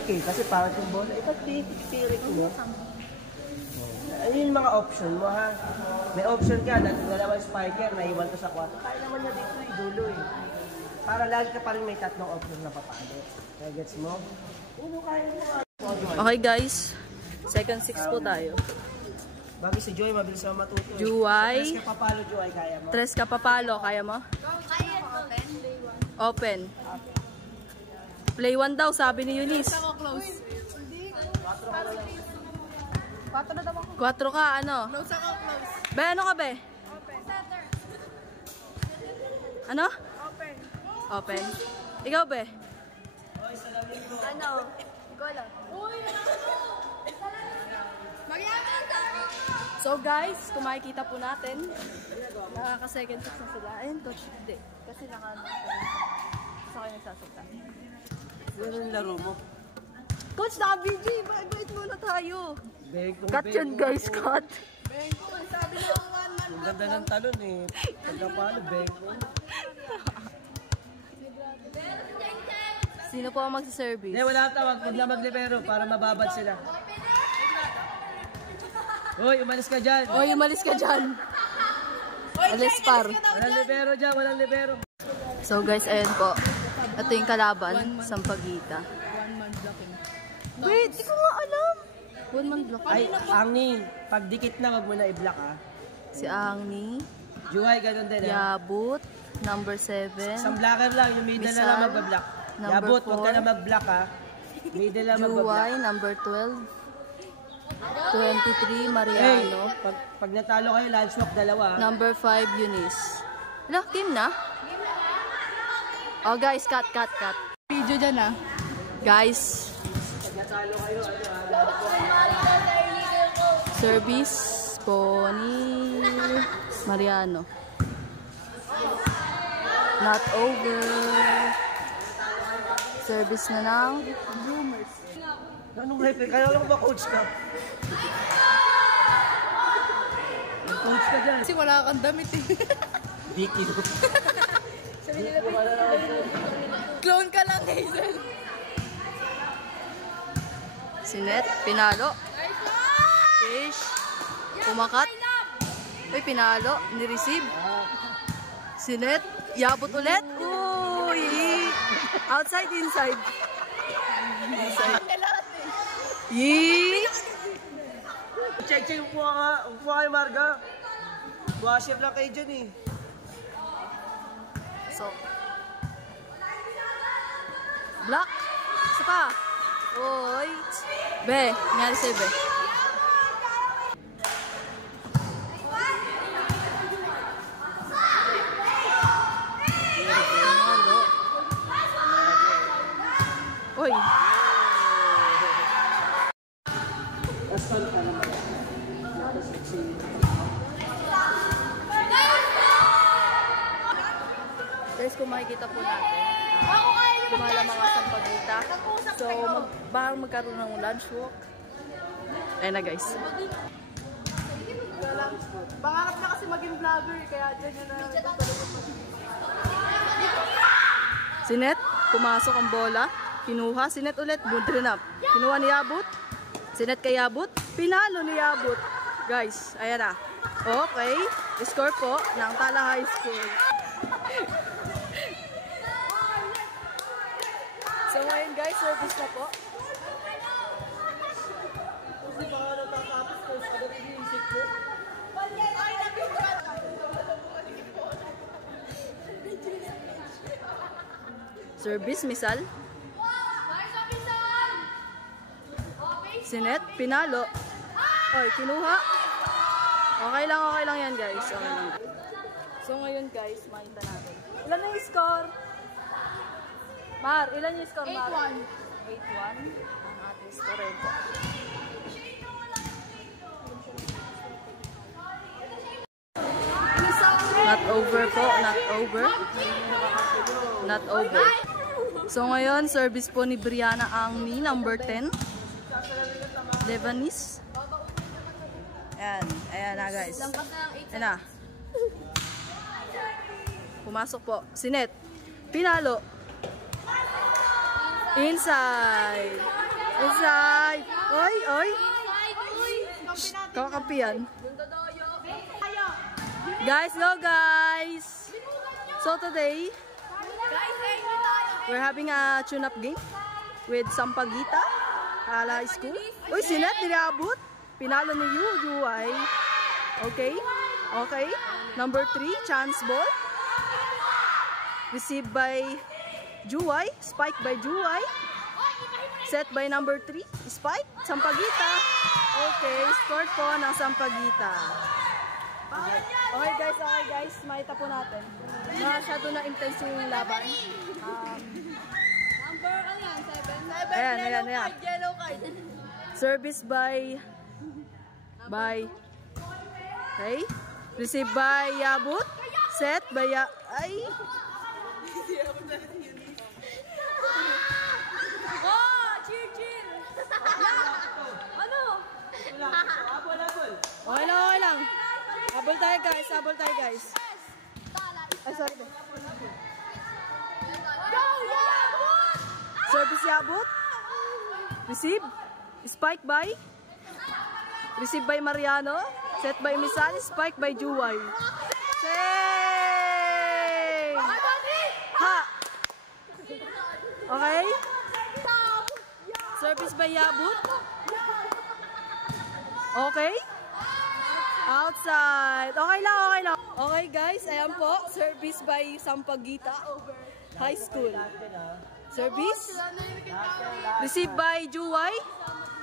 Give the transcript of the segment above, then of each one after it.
tirik eh. Kasi parang yung bola. Ito tirik mo. Ayun yung mga option mo ha. May option ka, dalawang spiker, naiwan ko sa kwarto. Kaya naman na dito eh, dulo eh. Para lagi ka pa rin may tatlong option na papalit. Kaya gets mo? Kaya mo. Okay guys, second 6 po tayo. Bagay si Joy, mabilis na matuto. Joy. Tres ka papalo, Joy, kaya mo? Tres ka papalo, kaya mo? Kaya Open. Play 1 daw, sabi ni Eunice. 4 na daw ako. 4 ka, ano? Close ako, close. Be, ano ka, be? Open. Center. Ano? Open. Open. Ikaw, be? Ano? Gola. Uy! Magyaman tayo! So guys, kung makikita po natin, nakaka-second 6 na sila. Ayun, coach, hindi. Kasi sa kayo nagsasalta. Ano yung laro mo? Coach, naka-BG! Mag-wait muna tayo. Bengkong, Cut yun guys, cut. Bengkong, sabi na ako 1 man. Ang ganda ng talon eh. Pagkapalo, bengkong. Sino po ang magsaservice? Eh, wala tawag. Huwag na maglibero para mababad sila. Hoy, umalis ka dyan. Oy, umalis ka dyan. Alis par. Walang libero dyan, walang libero. So guys, ayun po. Ito yung kalaban, Sampaguita. 1 man blocking. Wait, di ko nga alam. 1 man block. Ay, Angni, pag dikit na, wag mo na i-block ha. Si Angni. Juhay, ganun din ha. Yabut. Number 7. Isang blocker lang, yung middle na lang Misal, mag-block. number Yabut, wag ka 4. na mag-block ha. Middle lang mag-block. Juway, number 12. 23, Mariano. Hey, pag natalo kayo, lunch walk, dalawa ha. Number 5, Eunice. Wala, game na? Oh guys, cut. Video dyan ah. Guys. Pag natalo kayo, Service po ni Mariano. Not over. Service na ng Bloomers. anong refer? Kaya lang ba coach ka? Coach ka dyan. Kasi wala kang damit eh. Vicky. Clone ka lang, Hazel. Sinet, pinalo. Fish. Pumakat. Uy, pinalo. Ni-receive. Sinet. Yabot ulit. Uy. Outside, inside. Inside. Yee. Check, upo ka. Upo kayo, Marga. Washer lang kayo dyan eh. So. Block. Isa pa. Uy. Be, nangyari sa'yo, be. Uy. Guys, kung makikita po natin, lumalamang ang Sampaguita. So, baka magkaroon ng lunch walk. Ayun na guys. Pangarap na kasi maging vlogger, kaya dyan yun na. Sinet, pumasok ang bola. Kinuha, Sinet ulit, buntin up. Kinuha ni Yabut. Sinet kay Yabut. Pinalo ni Yabut. Guys, ayan na. Okay, score po ng Tala High School. So ngayon guys, service na po. Kasi baka natatapos ko. Agad i-isip ko. Service, Misal. Sinet, pinalo. Oy, kinuha. Okay lang yan guys. Okay lang. So ngayon guys, makita natin. Ilan na yung score? Mar, ilan yung score, Mar? 8-1. 8-1. Ang ating score ito. Not over po, not over. Not over. So ngayon, service po ni Brianna Angni, number 10. Lebanese. Ayan, ayan na guys. Ayan na. Pumasok po. Sinet. Pinalo. Inside. Inside. Oy, oy. Kakampiyan. Guys, go guys. So today, we're having a tune-up game with Sampaguita High School. Uy, sinet, niliabot. Pinalo ni Juway. Okay. Okay. Number 3, chance ball. Received by Juway. Spike by Juway. Set by number 3. Spike. Sampaguita. Okay. Score po ng Sampaguita. Okay guys. Makita po natin. Masyado na intense yung laban. Number, ano yan? 7? Ayan. Yellow card. Service by okay. Receive by Yabut. Set by ay. Oh, cheer. Ano? Okay lang. Habol tayo guys. Ay, sorry. Service Yabut. Receive. Spike by Mariano. Set by Misal. Spike by Juway. Say! Ha! Okay? Service by Yabut. Okay? Outside. Okay lang. Okay guys, ayan po. Service by Sampaguita High School. Service. Received by Juway.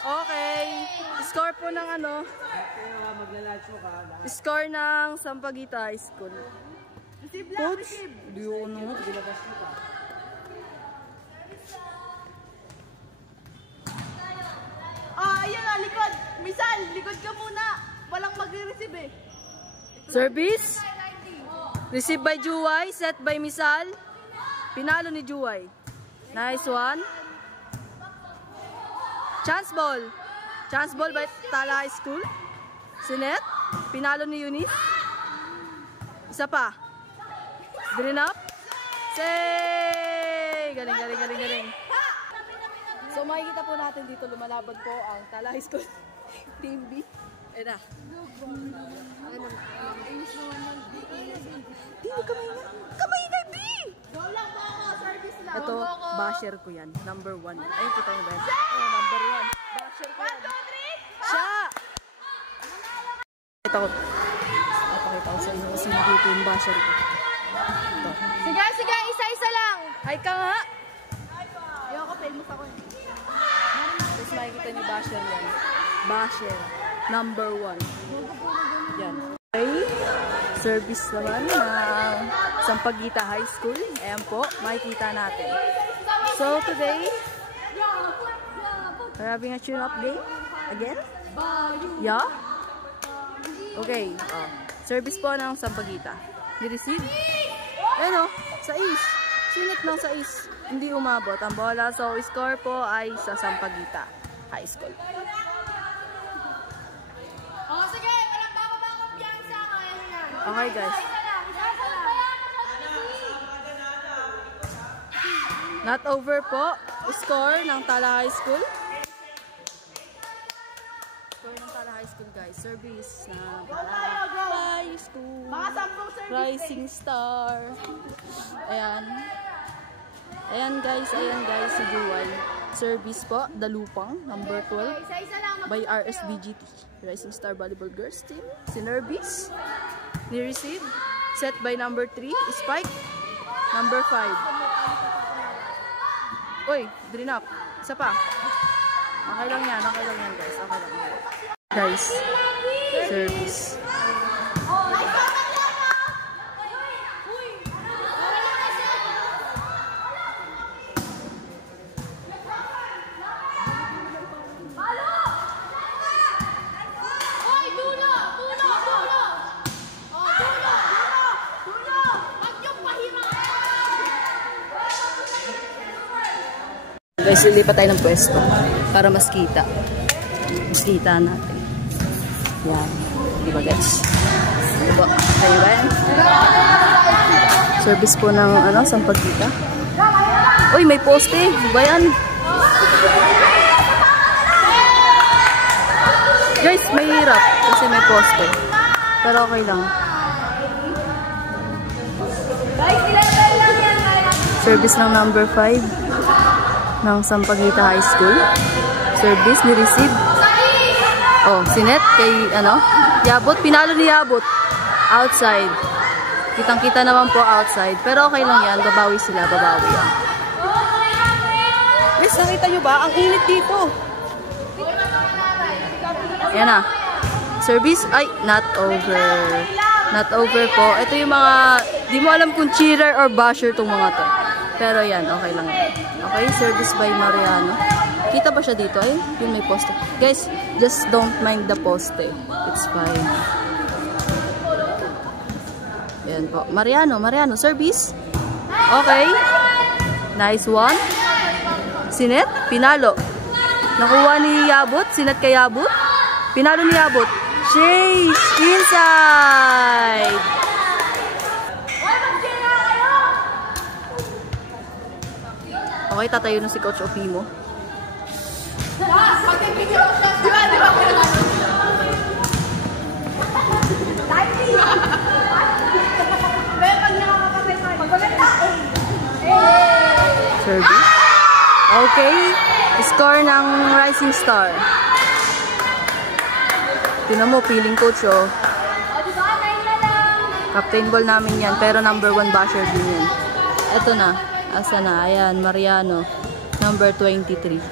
Okay. Score po ng ano? Score ng Sampaguita High School. Coach? Di ko ano. Ayun na, likod. Misal, likod ka muna. Walang magre-receive eh. Service. Received by Juway. Set by Misal. Pinalo ni Juway. Nice one. Chance ball by Tala High School. Sinet. Pinalo ni Eunice. Isa pa. Green up. Say! Galing. So makikita po natin dito lumalaban po ang Tala High School Team B. Ayan na. Di mo kamay na B! Ito, basher ko yan. Number 1. Ayun, kita nyo ba yan? Oh, number 1. Basher ko yan. Siya! Napakita ko sa inyo kasi dito yung basher ko. Ito. Sige, isa-isa lang. Ay ka nga! Ayoko, famous ako eh. Tapos makikita nyo basher yan. Basher. Number 1. Yan. Okay. Service naman ng Sampaguita High School. Ayan po, makikita natin. So today, we're having a tune-up game again. Yeah? Okay. Service po ng Sampaguita. Ni-receive. Ayan o, sa is. Sinit ng sa is. Hindi umabot ang bola. So, score po ay sa Sampaguita High School. Sige, walang baka kumpiyansa. Okay guys. Not over po. Score ng Tala High School. Score ng Tala High School guys. Service ng Tala High School. Rising Star. Ayan. Ayan guys si Juway. Service po, Dalupang, number 12 by RSBGT. Rising Star Volleyball Girls Team. Sinervis. Ni-receive. Set by number 3, Spike. Number 5. Uy, drain up. Isa pa. Okay lang yan guys. Okay lang yan. Guys, service. Guys, lilipat tayo ng pwesto para mas kita. Mas kita natin. Yan. Diba guys? Diba? Kayo ba yan? Service po ng Sampaguita. Uy, may poste. Diba yan? kasi may poste. Pero okay lang. Service ng number 5 ng Sampaguita High School. Service ni receive. Oh, sinet kay Yabut. Pinalo ni Yabut. Outside. Kitang-kita naman po outside. Pero okay lang yan. Babawi sila. Babawi yan. Guys, nakita nyo ba? Ang init dito. Ayan na. Service. Ay, not over. Not over po. Ito yung mga, di mo alam kung cheater or basher itong mga to. Pero yan, okay lang yan. Okay, service by Mariano. Kita ba siya dito? Ay, yun may poste. Guys, just don't mind the poste. It's fine. Yan po. Mariano, service. Okay. Nice one. Sinet, pinalo. Nakuha ni Yabut. Sinet kay Yabut. Pinalo ni Yabut. Chase inside. Okay, tatayo na si Coach Opimo. Service. Okay. Score ng Rising Star. Tinan mo, feeling coach, oh. Captain ball namin yan, pero number 1 basher din yan. Ito na. Asa na? Ayan, Mariano. Number 23.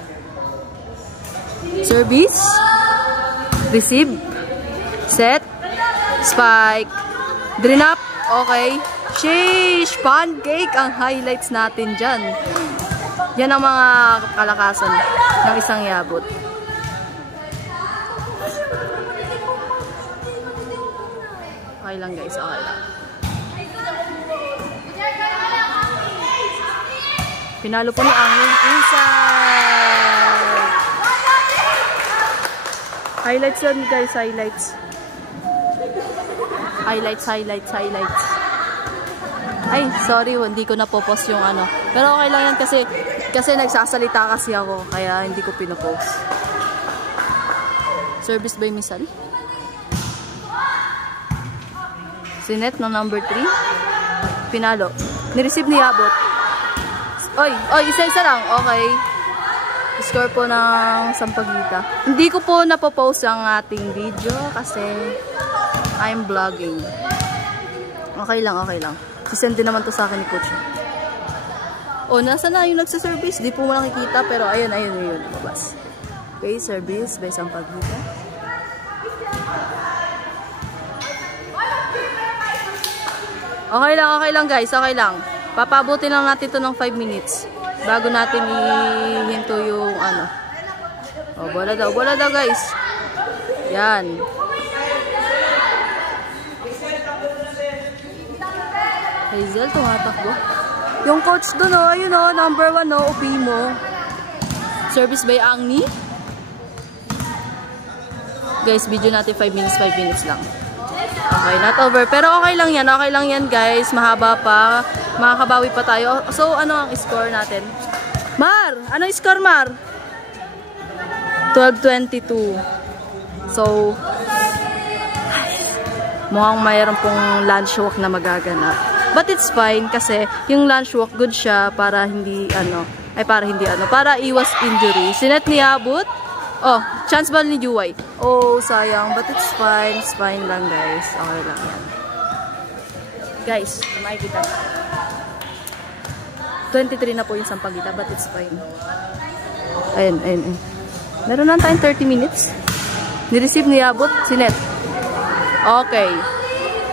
Service. Receive. Set. Spike. Drain up. Okay. Sheesh! Pancake ang highlights natin dyan. Yan ang mga kalakasan ng isang Yabut. Okay lang guys, okay lang. Pinalo po ni Angin inside. Highlights yan guys, highlights. Highlights. Ay, sorry, hindi ko na-post yung ano. Pero okay lang yan kasi nagsasalita kasi ako, kaya hindi ko pinopost. Service by Misal. Sinet ng number 3. Pinalo. Nireceive ni Yabut. Oy, isa-isa lang. Okay. Score po ng Sampaguita. Hindi ko po napopost ang ating video kasi I'm vlogging. Okay lang. Sisend din naman to sa akin ni Coach. Oh, nasa na yung nagsa-service? Di po mo nakikita, pero ayun, lumabas. Okay, service by Sampaguita. Okay lang guys, okay lang. Papabutin lang natin to ng 5 minutes bago natin ihinto yung ano. Oh, bola daw guys. Yan. Hazel, tumatakbo. Yung coach doon, oh, ayun oh, number 1, oh, Opimo. Service by Angni. Guys, video natin 5 minutes lang. Okay, not over. Pero okay lang yan guys. Mahaba pa. Makakabawi pa tayo. So, ano ang score natin? Mar! Ano yung score, Mar? 12-22. So, mukhang mayroon pong lunch walk na magaganap. But it's fine kasi yung lunch walk good siya para para iwas injury. Sinet ni Abut. Oh, chance ball ni Juway. Oh, sayang. But it's fine. It's fine lang, guys. Okay lang yan. Guys, makikita. 23 na po yung Sampaguita, but it's fine. Ayun. Meron lang tayong 30 minutes. Nireceive ni Abut. Sinet. Okay.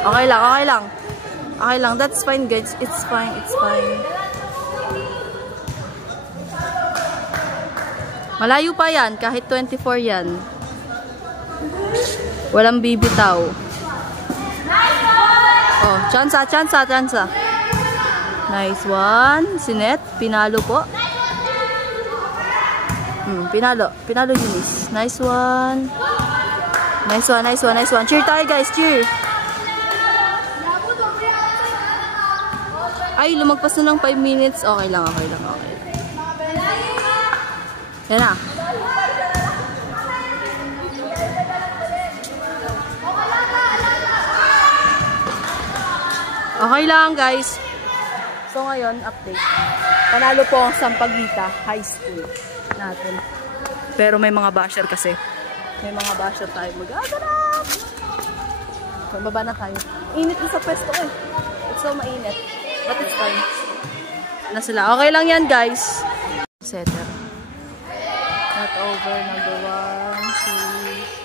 Okay lang. That's fine, guys. It's fine. Malayo pa yan. Kahit 24 yan. Walang bibitaw. Oh, chance. Nice one. Sinet. Pinalo po. Pinalo Eunice. Nice one. Cheer tayo, guys. Cheer. Ay, lumagpas na ng 5 minutes. Okay lang. Yan na. Okay lang, guys. So, ngayon, update. Panalo po ang Sampaguita High School natin. Pero may mga basher kasi. May mga basher tayo mag-aganap. So, baba na tayo. Init na sa pwesto eh. It's so mainit. But it's fine. Na sila. Okay lang yan, guys. Setter. Not over. Number 1, 2.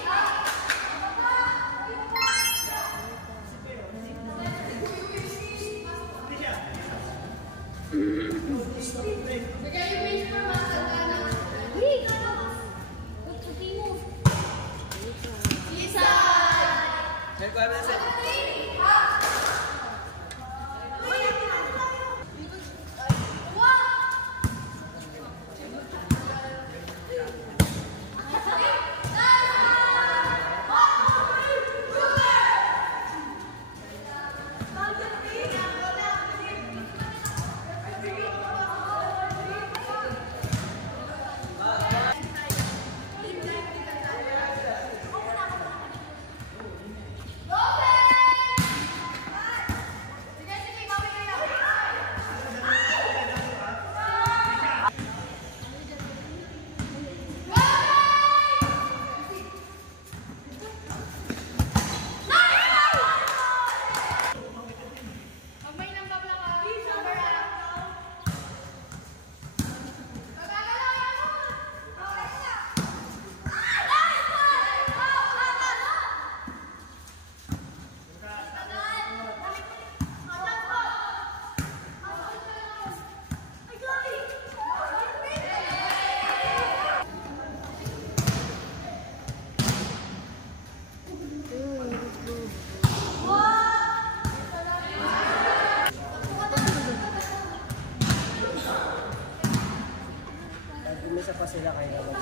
Umisa pa sila kaya naman.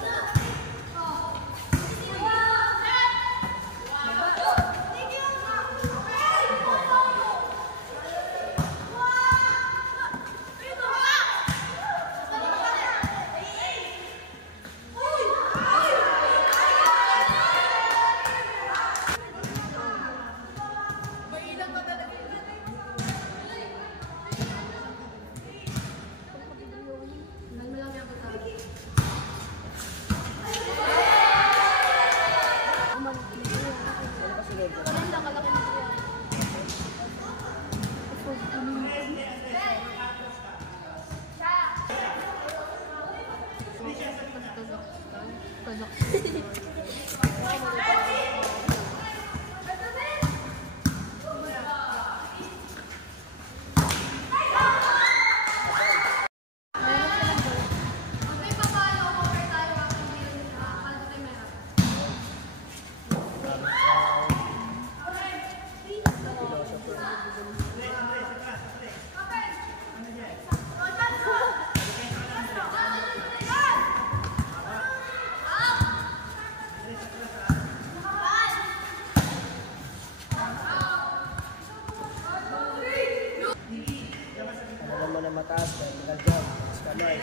Mataas, vertical jump, kamay.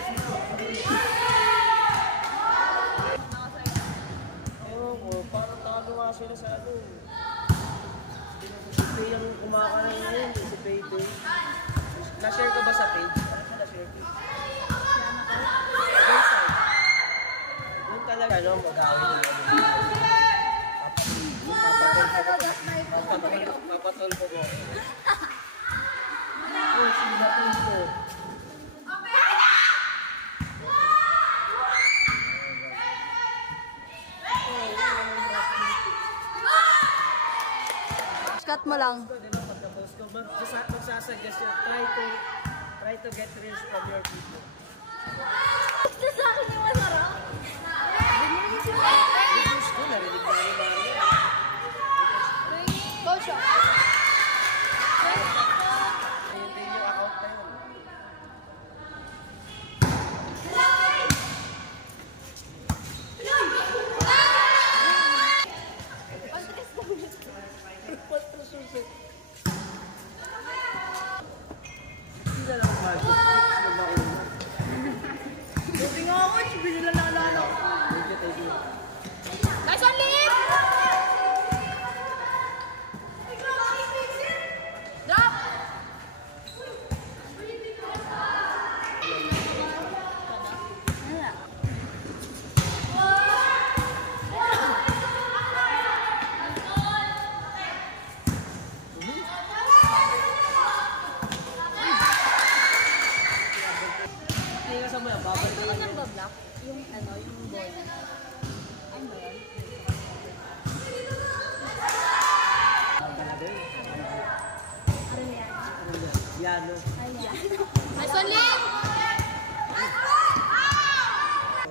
Ewan ko, parang nakagawa sila sa ano. Si Pay ang kumakain ngayon, si Payday. Na-share ka ba sa page? Ano ka na-share ko? Website. Yun talaga, ano, mag-awin nila. Papatol ko mo. Oh, sinatin ko. Cut mo lang. Magsasuggest yun, try to get reels from your people. Gusto sa akin yung masarap. Videos ko, narinig na yung mga Coach, hindi yung account na yun. Buti nga ako, binilan na ball. Ano ba? Talaga yun. Ano yan? Piano. Ayan. Ay, Solim!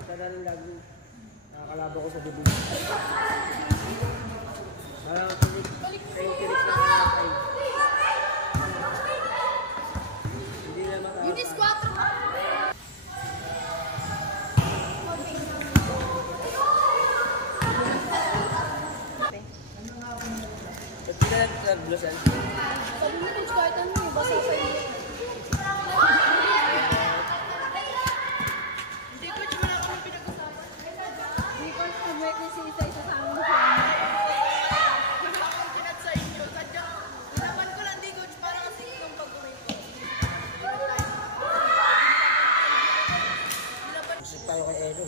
Tara rin lagi. Nakakalaba ko sa bibig. Parang tinik. Ay, tinik na ay. Hindi na makakapag. Unis 4. Ba't hindi na nag-blusan? Sabi mo kung kahit ano eh, basta sa iyo. Hindi ko naman ako yung pinag-usapan. Hindi ko naman si isa-isa sa amin siya. Wala akong pinat sa inyo. Sadya, ilaban ko lang di coach para kasi yung pag-uwi ko. Isip tayo kay Elo.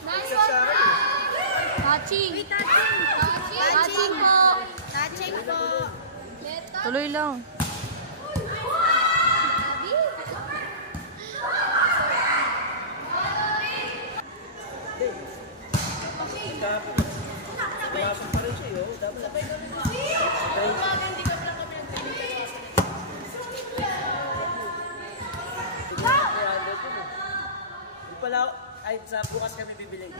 Nice one! Touching! Touching po! Touching po! Tuloy lang. Pinasok pa rin siya yun. Dapat sabay ka rin. Ay, sa bukas kami bibili.